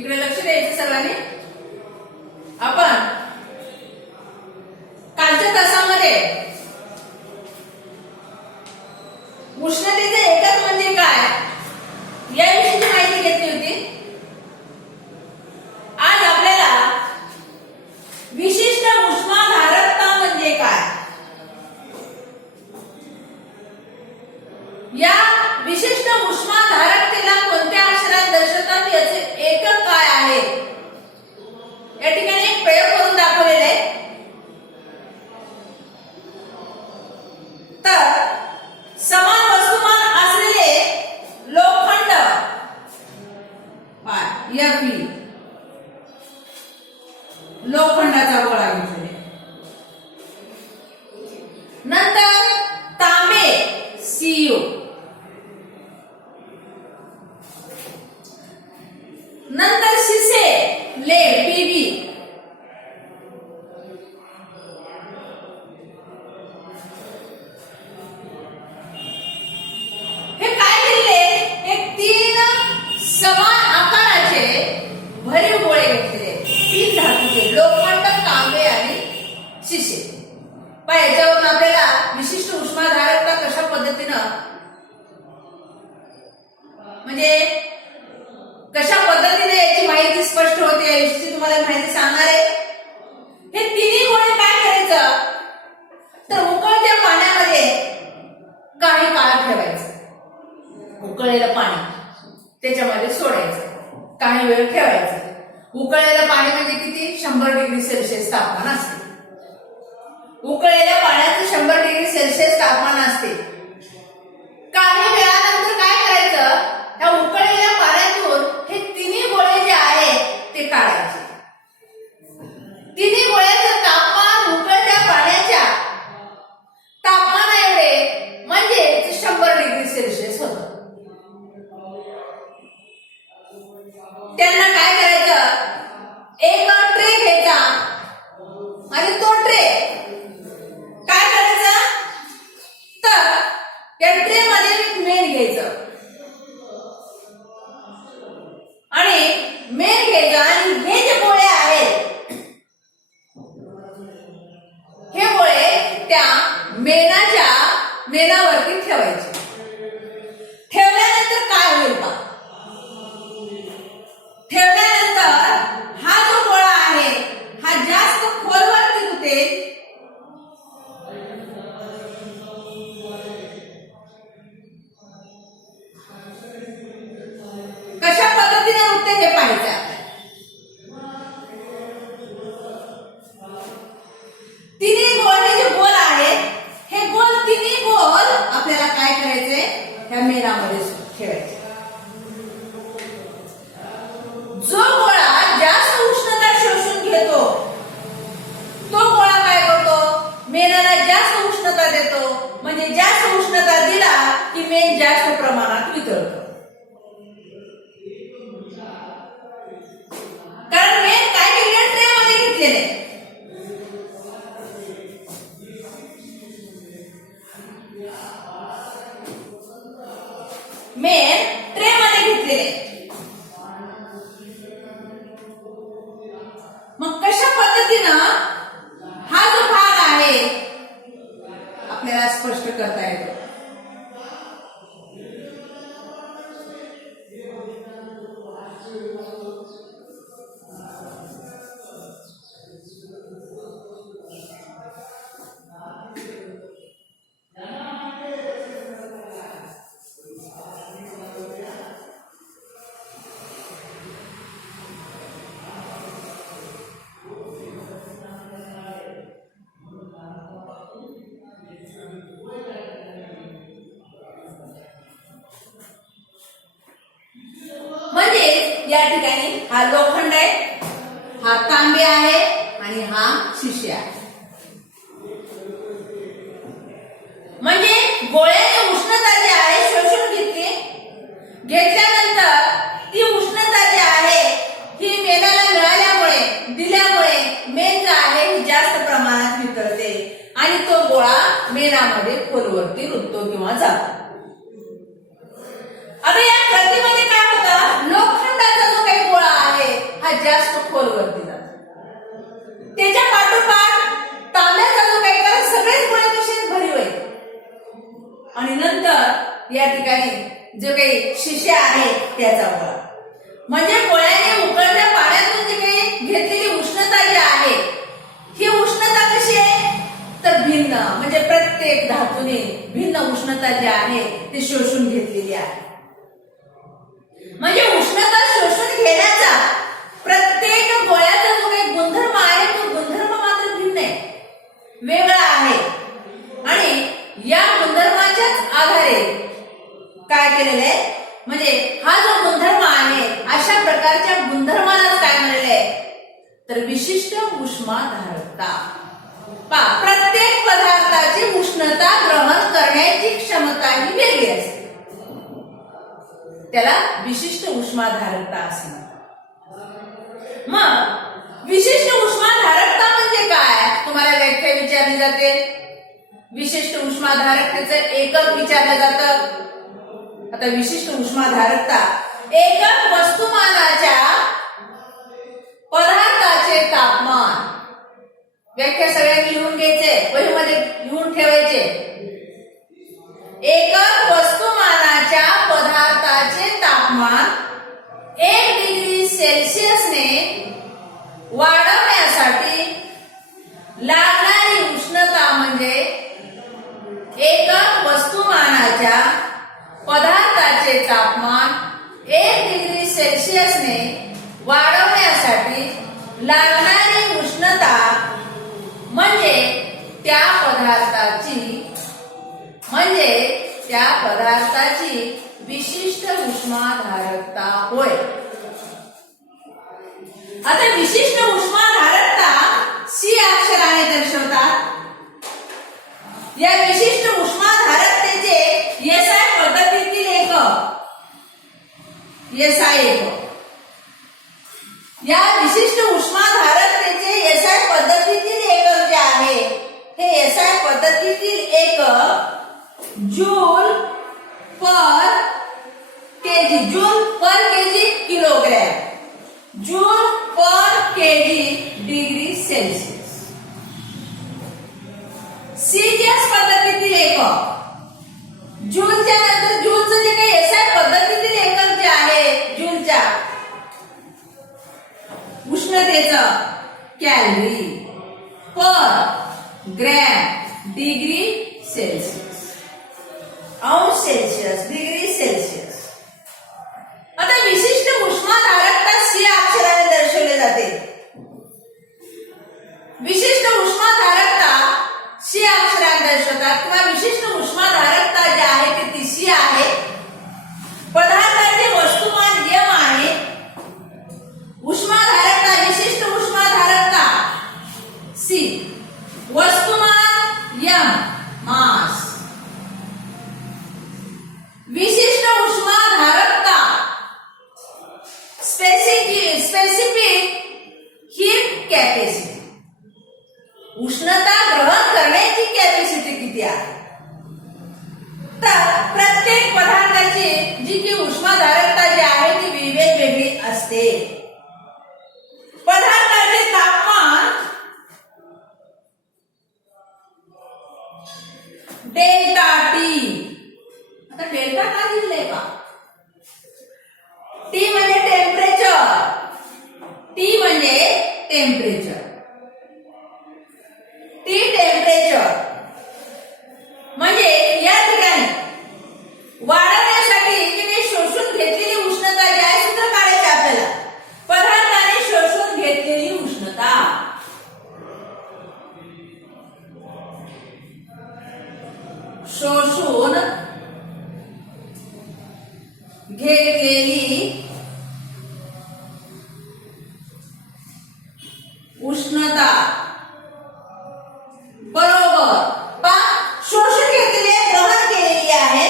इकडे लक्ष द्यायचं सर्वांनी. आपण कालच्या तासामध्ये उष्णतेचे एकक म्हणजे काय याविषयी माहिती घेतली होती. आज आपल्याला विशिष्ट उष्माधारकता म्हणजे काय या विशिष्ट उष्माधारकतेला कोणत्या अक्षरात दर्शवतात याचे एकक काय आहे या ठिकाणी एक प्रयोग करून दाखवलेला आहे. तर समान वस्तुमान असलेले लोखंड Fe लोखंडाचा गोळा घेतलेला. नंतर तांबे Cu, नंतर शिसे लेड Pb, हे काय दिले एक तीन समान आकाराचे भरीव गोळे घेतलेले तीन धातूचे लोखंड तांबे आणि शिसे. पण याच्यावरून आपल्याला विशिष्ट उष्माधारकता कशा पद्धतीनं म्हणजे कशा पद्धतीने याची माहिती स्पष्ट होते याची तुम्हाला माहिती सांगणार आहे. हे तिन्ही गोळे काय करायचं तर उकळत्या पाण्यामध्ये काही काळ ठेवायचं. उकळलेलं पाणी त्याच्यामध्ये सोडायचं, काही वेळ ठेवायचं. उकळलेलं पाणी म्हणजे किती 100 डिग्री सेल्सिअस तापमान असते. उकळलेल्या पाण्याचं 100 डिग्री सेल्सिअस तापमान असते. काही वेळानंतर काय करायचं त्या उकळलेल्या पाण्यातून हे तिन्ही गोळे जे आहेत ते काढायचे. तिन्ही गोळ्याचं तापमान उकळत्या पाण्याच्या तापमाना एवढे म्हणजे 100 डिग्री सेल्सिअस होतं. त्यांना काय करायचं एक ट्रे घ्यायचा आणि तो ट्रे काय करायचं तर त्या ट्रे मध्ये मेण घ्यायचं आणि मेण घ्यायचं आणि हे जे गोळे आहेत हे गोळे त्या मेणावरती ठेवायचे. ठेवल्यानंतर काय होईल बा ठेवल्यानंतर हा जो गोळा आहे हा जास्त खोलवरती होते. कशा पद्धतीने उठते हे पाहायचं. तिन्ही गोळे जे गोल आहेत हे गोल तिन्ही गोल आपल्याला काय करायचे ह्या मेणामध्ये ठेवायचे. जो गोळा जास्त उष्णता शोषून घेतो तो गोळा काय करतो मेणाला जास्त उष्णता देतो. म्हणजे जास्त उष्णता दिला की मेण जास्त प्रमाणात वितळतो. कारण मेण काय केले ट्रे मध्ये घेतलेले मेण ट्रे मध्ये घेतलेले. मग कशा पद्धतीनं हा जो भाग आहे आपल्याला स्पष्ट करता येतो. या ठिकाणी हा लोखंड आहे, हा तांबे आहे आणि हा शिसे आहे. म्हणजे गोळ्याची उष्णता जी आहे शोषून घेतली, घेतल्यानंतर ती उष्णता जी आहे ही मेणाला मिळाल्यामुळे दिल्यामुळे मेण जे आहे ही जास्त प्रमाणात वितळते आणि तो गोळा मेणामध्ये खोलवरती रुततो किंवा जातो. आता या कृतीमध्ये काय होतं, लोखंडाचा जो काही गोळा आहे हा जास्त खोलवरती जातो. त्याच्या पाठोपाठ तांब्याचा जो काही करा सगळेच गोळे कसे भरीव आहेत. आणि नंतर या ठिकाणी जो काही शिशा आहे त्याचा गोळा. म्हणजे गोळ्याने उकळत्या पाण्यातून जे काही घेतलेली उष्णता जी आहे ही उष्णता कशी आहे तर भिन्न, म्हणजे प्रत्येक धातूने भिन्न उष्णता जी आहे ती शोषून घेतलेली आहे. म्हणजे उष्णता शोषून घेण्याचा प्रत्येक गोळ्याचा जो काही गुणधर्म आहे तो गुणधर्म मात्र भिन्न आहे, वेगळा आहे. आणि या गुणधर्माच्याच आधारे काय केलेलं आहे म्हणजे हा जो गुणधर्म आहे अशा प्रकारच्या गुणधर्मालाच काय म्हणलेलं आहे तर विशिष्ट उष्माधारकता. प्रत्येक पदार्थाची उष्णता ग्रहण करण्याची क्षमता ही वेगळी असते, त्याला विशिष्ट उष्माधारकता असे म्हणतात. मग विशिष्ट उष्माधारकता म्हणजे काय तुम्हाला व्याख्या विचारली जाते. विशिष्ट उष्माधारकतेचं एकक विचारलं जातं. आता विशिष्ट उष्माधारकता एकक वस्तुमानाच्या पदार्थाचे तापमान. व्याख्या सगळ्यांनी लिहून घ्यायचे, वहीमध्ये लिहून ठेवायचे. एकक वस्तुमानाच्या पदार्थाचे तापमान 1 डिग्री सेल्सिअसने वाढवण्यासाठी लागणारी उष्णता म्हणजे एकक वस्तुमानाच्या पदार्थाचे तापमान 1 डिग्री सेल्सिअसने वाढवण्यासाठी लागणारी उष्णता म्हणजे त्या पदार्थाची विशिष्ट उष्माधारकता होय. आता विशिष्ट उष्माधारकता सी अक्षराने दर्शवतात. या विशिष्ट उष्माधारकतेचे एसआय पद्धतीतील एकक एसआय एकक. या विशिष्ट उष्माधारकतेचे एसआय पद्धतीतील एकक जे आहे हे एसआय पद्धतीतील एकक जूल पर केजी. जूल पर केजी किलोग्रॅम. जूल पर केजी डिग्री सेल्सिअस. सीजीएस पद्धतीतील एकक जूलच्या नंतर जूलचं जे काही एसआय पद्धतीतील एकक जे आहे जूलच्या उष्णतेचं calorie per gram degree Celsius. अंश सेल्सिअस डिग्री सेल्सिअस. आता विशिष्ट उष्माधारकता सी अक्षराने दर्शवले जाते. विशिष्ट उष्माधारकता सी अक्षराने दर्शवतात किंवा विशिष्ट उष्माधारकता जी आहे ती सी आहे. पदार्थाचे वस्तुमान यम आहे. उष्माधारकता विशिष्ट उष्माधारकता सी. वस्तुमान यम मास. विशिष्ट उष्माधारकता स्पेसिफिक हीट कॅपॅसिटी. उष्णता ग्रहण करण्याची कॅपॅसिटी किती आहे तर प्रत्येक पदार्थाची जी की उष्माधारकता जी आहे ती वेगवेगळी असते. पदार्थाचे तापमान डेल्टा टी. आता डेल्टा का दिलंय का टी म्हणजे टेम्परेचर. टी म्हणजे टेम्परेचर. टी टेम्परेचर म्हणजे या ठिकाणी वाढवण्यासाठी जी काही शोषून घेतलेली उष्णता जी आहे सूत्र काढायचे आपल्याला. पदार्थाने शोषून घेतलेली उष्णता. शोषून घेतलेली उष्णता बरोबर शोषून घेतलेली ग्रहण केलेली आहे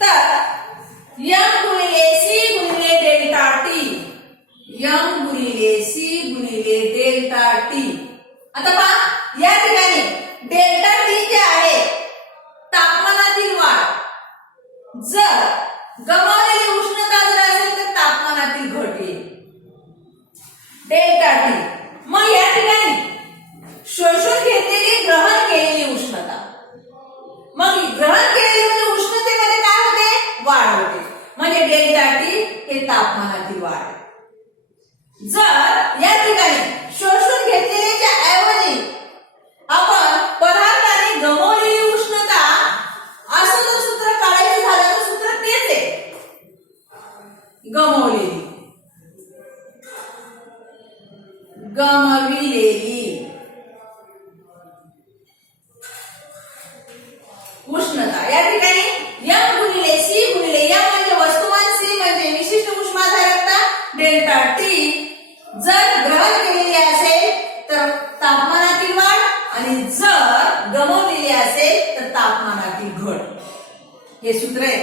तर यम गुणिले सी गुणिले डेल्टा टी. यम गुणिले सी गुणिले डेल्टा टी. आता पहा या ठिकाणी डेल्टा टी जे आहे तापमानातील वाढ. जर गमावलेली उष्णता जर असेल तर तापमानातील घट येईल. Delta T. मग या ठिकाणी शोषून घेतलेली ग्रहण केलेली उष्णता, मग ग्रहण केलेली म्हणजे उष्णतेमध्ये काय होते, वाढ होते, म्हणजे डेल्टा टी हे तापमानातील वाढ। जर या ठिकाणी शोषून घेतलेल्याच्या ऐवजी आपण पदार्थाने गमावलेली उष्णता असं जर सूत्र काढायचं झालं तर सूत्र तेच आहे, गमावलेली, गमाविलेली उष्णता। या ठिकाणी M गुणिले C गुणिले M म्हणजे वस्तुमान, C म्हणजे विशिष्ट उष्माधारकता, डेल्टा टी जर ग्रहण केलेली असेल तर तापमानातील वाढ आणि जर गमावलेली असेल तर तापमानातील घट। हे सूत्र आहे,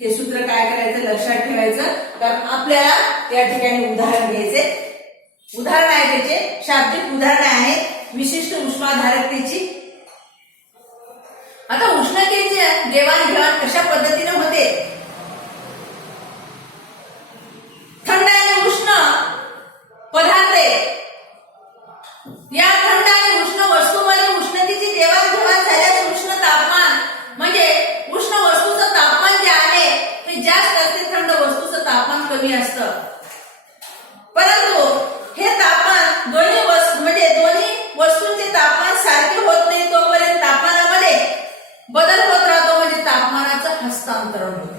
हे सूत्र काय करायचं, लक्षात ठेवायचं, कारण आपल्याला या ठिकाणी उदाहरण घ्यायचे। उदाहरण आहे त्याचे शाब्दिक उदाहरण आहे विशिष्ट उष्माधारकतेची। आता उष्णतेची देवाणघेवाण कशा पद्धतीने होते, थंड आणि उष्ण पदार्थ या थंड आणि उष्ण वस्तूमध्ये उष्णतेची देवाणघेवाण झाल्यास उष्ण तापमान म्हणजे उष्ण वस्तूचं तापमान जे आहे ते जास्त असते, थंड वस्तूचं तापमान कमी असतं। परंतु हे तापमान दोन्ही वस्तूंचे तापमान सारखे होत नाही तोपर्यंत तापमानामध्ये बदल होत राहतो, म्हणजे तापमानाचं हस्तांतरण होतं।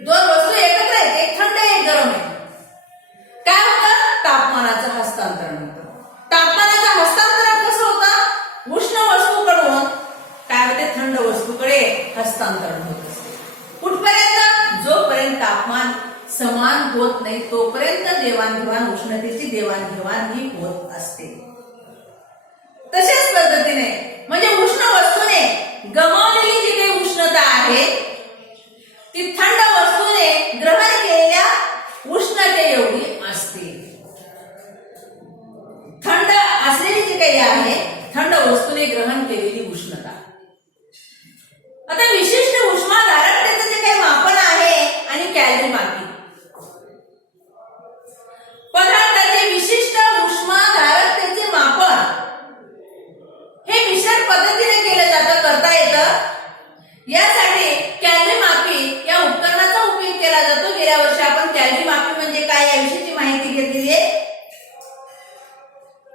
दोन वस्तू एकत्र आहेत, एक थंड एक गरम आहे, काय होतं, तापमानाचं हस्तांतरण होतं। तापमानाचं हस्तांतरण कसं होतं, उष्ण वस्तूकडून काय होते, थंड वस्तूकडे हस्तांतरण होत असते। कुठपर्यंत, जोपर्यंत तापमान समान होत नाही तोपर्यंत देवाणघेवाण, उष्णतेची देवाणघेवाण ही होत असते। तशाच पद्धतीने म्हणजे उष्ण वस्तूने गमावलेली जी काही उष्णता आहे ती थंड वस्तूने ग्रहण केलेल्या उष्णते एवढी असते। थंड असलेली जी काही आहे थंड वस्तूने ग्रहण केलेली उष्णता। आता विशिष्ट उष्माधारकतेचं जे काही मापन आहे आणि कॅलरी मापी, पदार्थाचे विशिष्ट उष्माधारकतेचे मापन हे विशेष पद्धतीने केलं जातं, करता येतं। यासाठी कॅलरी मापी या उपकरणाचा उपयोग केला जातो। गेल्या वर्षी आपण कॅलरी मापी म्हणजे काय याविषयीची माहिती घेतलेली आहे।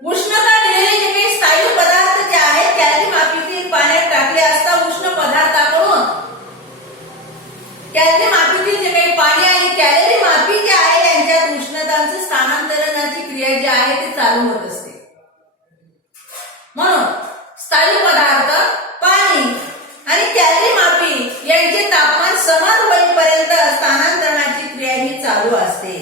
उष्णता दिलेले जे काही स्थायू पदार्थ जे आहेत कॅलरी मापीतील पाण्यात टाकले असता उष्ण पदार्थाकडून कॅलरी मापीतील जे काही पाणी आणि कॅलरी मापी जे आहे यांच्यात उष्णतांचं स्थानांतरणाची क्रिया जी आहे ती चालू होत असते। म्हणून स्थायू पदार्थ, पाणी आणि कॅलरी मापी यांचे तापमान समान होईपर्यंत स्थानांतरणाची क्रिया ही चालू असते।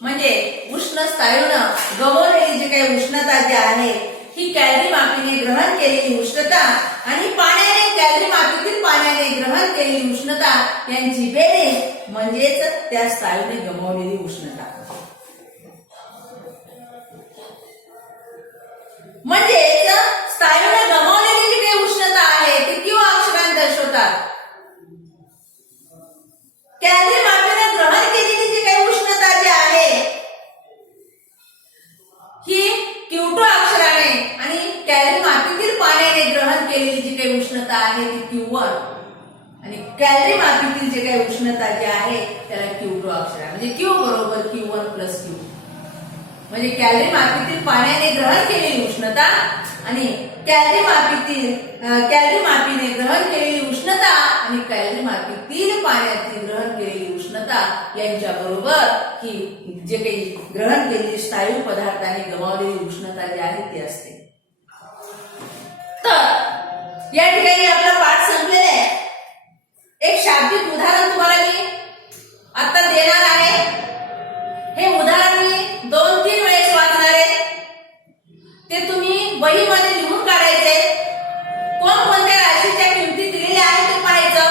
म्हणजे उष्ण स्थायूनं गमावलेली जी काही उष्णता जी आहे ही कॅलरी मापीने ग्रहण केलेली उष्णता आणि पाण्याने कॅलरी मापीतील पाण्याने ग्रहण केलेली उष्णता यांची बेरीज म्हणजेच त्या स्थायूने गमावलेली उष्णता। म्हणजे स्थायूने गमावलेली जी काही उष्णता आहे ती किंवा अक्षरांत दर्शवतात। कॅलरी मापीने ग्रहण केलेली जी काही उष्णता जी आहे ही Q2 अक्षराने आणि कॅलरी मापीतील पाण्याने ग्रहण केलेली जी काही उष्णता आहे ती Q1 आणि कॅलरी मापीतील जे काही उष्णता जी आहे त्याला Q2 अक्षर आहे। म्हणजे Q बरोबर Q1 प्लस Q, म्हणजे कॅलरी मापीतील पाण्याने ग्रहण केलेली उष्णता आणि कॅलरी मापीने ग्रहण केलेली उष्णता आणि कॅलरी मापीतील पाण्यातील ग्रहण केलेली उष्णता यांच्या बरोबर ही जे काही ग्रहण केलेली स्थायू पदार्थाने गमावलेली उष्णता जी आहे ती असते। तर या ठिकाणी आपला पाठ संपलेला आहे। एक शाब्दिक उदाहरण तुम्हाला मी आता देणार आहे। हे उदाहरण मी 2-3 वेळेस वाचणार आहे, ते तुम्ही वहीमध्ये लिहून काढायचे। कोणकोणत्या राशीच्या किमती दिलेल्या आहेत ते पाहायचं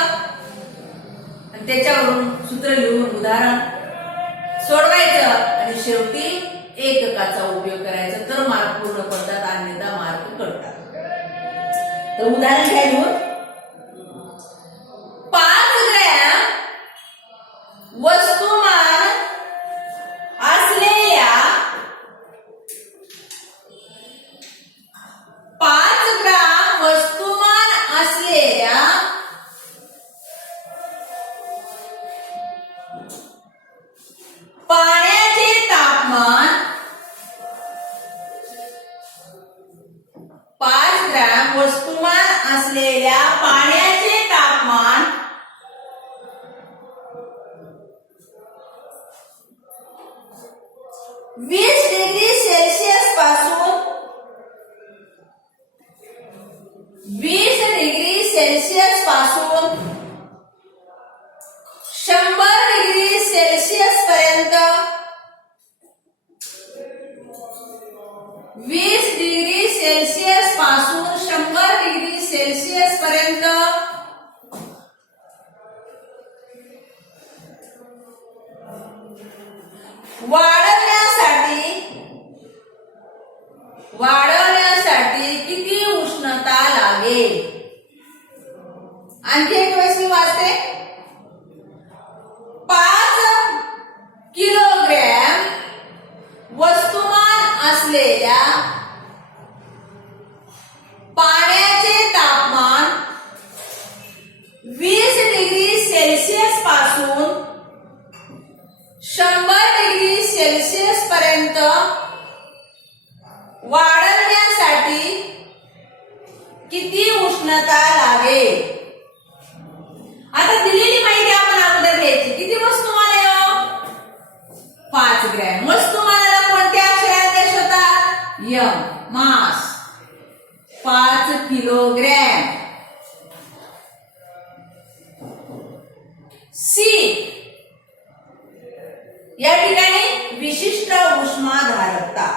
आणि त्याच्यावरून सूत्र लिहून उदाहरण सोडवायचं आणि शेवटी एककाचा उपयोग करायचा, तर मार्क पूर्ण पडतात, अन्यथा मार्क कटतात। तर उदाहरण घ्या लिहून। 5 ग्रॅम वस्तुमान असलेल्या पाण्याचे तापमान 20 डिग्री सेल्सिअस पासून 20 डिग्री सेल्सिअस पासून 100 डिग्री सेल्सिअस पर्यंत 20 डिग्री सेल्सिअस पासून 100 डिग्री सेल्सिअस पर्यंत वाढवण्यासाठी किती उष्णता लागेल? आणखी एक वेळेस मी वाचते. 5 किलोग्रॅम वस्तुमान असलेल्या पाण्याचे तापमान 20 डिग्री सेल्सिअस पासून 100 डिग्री सेल्सिअस पर्यंत वाढवण्यासाठी किती उष्णता लागेल? आता दिलेली माहिती आपण अगोदर घ्यायची. किती वस्तुमान आहे? 5 ग्रॅम. वस्तुमानाला कोणत्या अक्षराने दर्शवतात? यम, मास. 5 किलोग्रॅम. सी या ठिकाणी विशिष्ट उष्माधारकता.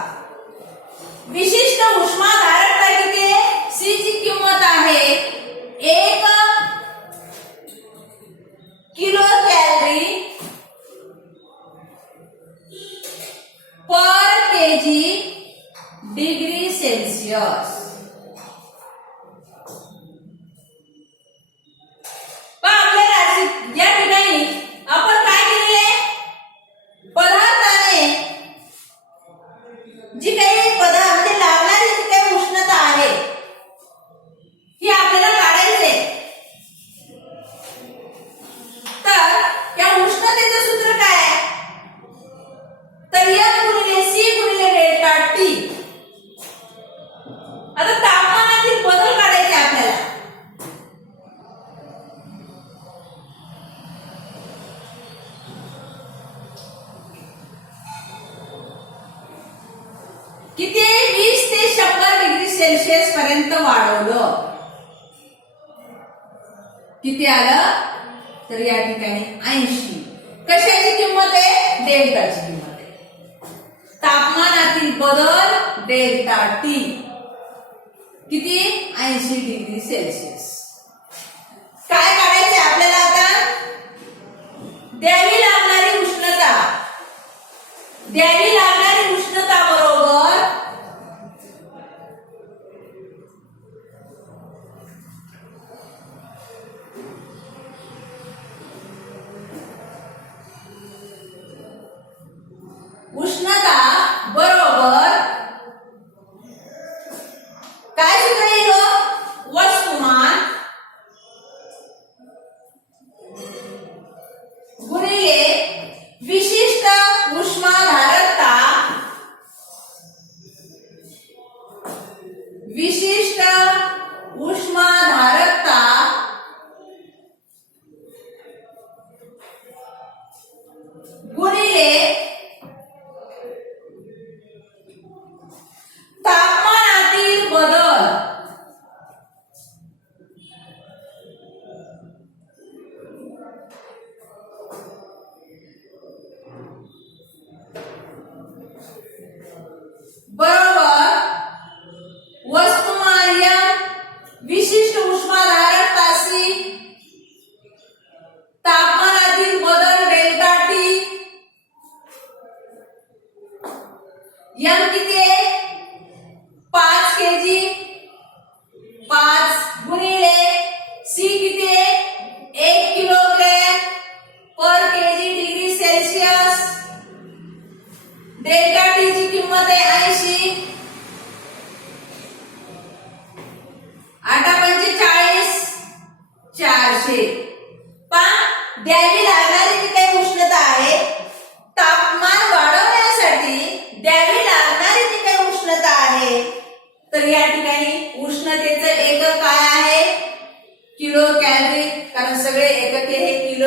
विशिष्ट उष्माधारकता किती आहे? सी ची किंमत आहे 1 किलो कॅलरी पर केजी डिग्री सेल्सिअस. या ठिकाणी आपण काय केले? पदार्थाने जी काही पदार्थ लागणारी जी काही उष्णता आहे ही आपल्याला काढायची आहे. तर या उष्णतेचं सूत्र काय आहे? तर एम गुणिले सी गुणिले डेल्टा टी. आता तापमानातील बदल काढायचे आपल्याला. किती? 20 ते 100 डिग्री सेल्सिअस पर्यंत वाढवलं. किती आलं? तर या ठिकाणी 80. कशाची किंमत आहे? डेल्टाची किंमत आहे. तापमानातील बदल डेल्टा टी किती? 80 डिग्री सेल्सिअस. काय काढायचे आपल्याला आता? द्यावी लागणारी उष्णता. द्यावी लागणारी उष्णता बरोबर उष्णता बरोबर काय सूत्र येईल? वस्तुमान गुणिले विशिष्ट उष्माधारकता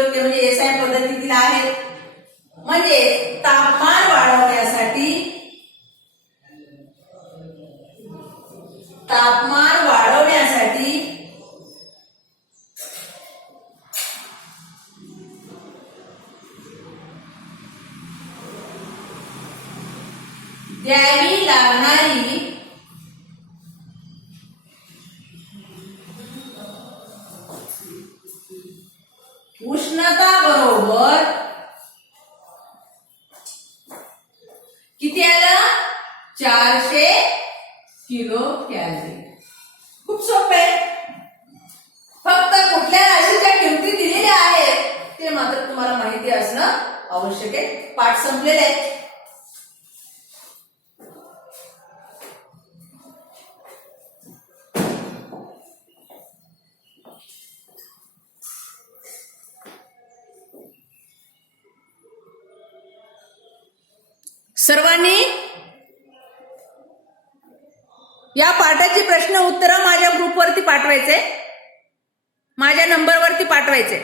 म्हणजे एसआय पद्धतीतील आहेत. म्हणजे तापमान वाढवण्यासाठी द्यावी लागणारी उष्णता बरोबर किती आलं? 400 किलो कॅलरी. खूप सोपं आहे. फक्त कुठल्या राशीच्या किमती दिलेल्या आहेत ते मात्र तुम्हाला माहिती असणं आवश्यक आहे. पाठ संपलेले आहे. सर्वांनी या पाठाची प्रश्न उत्तरं माझ्या ग्रुपवरती पाठवायचे, माझ्या नंबरवरती पाठवायचे.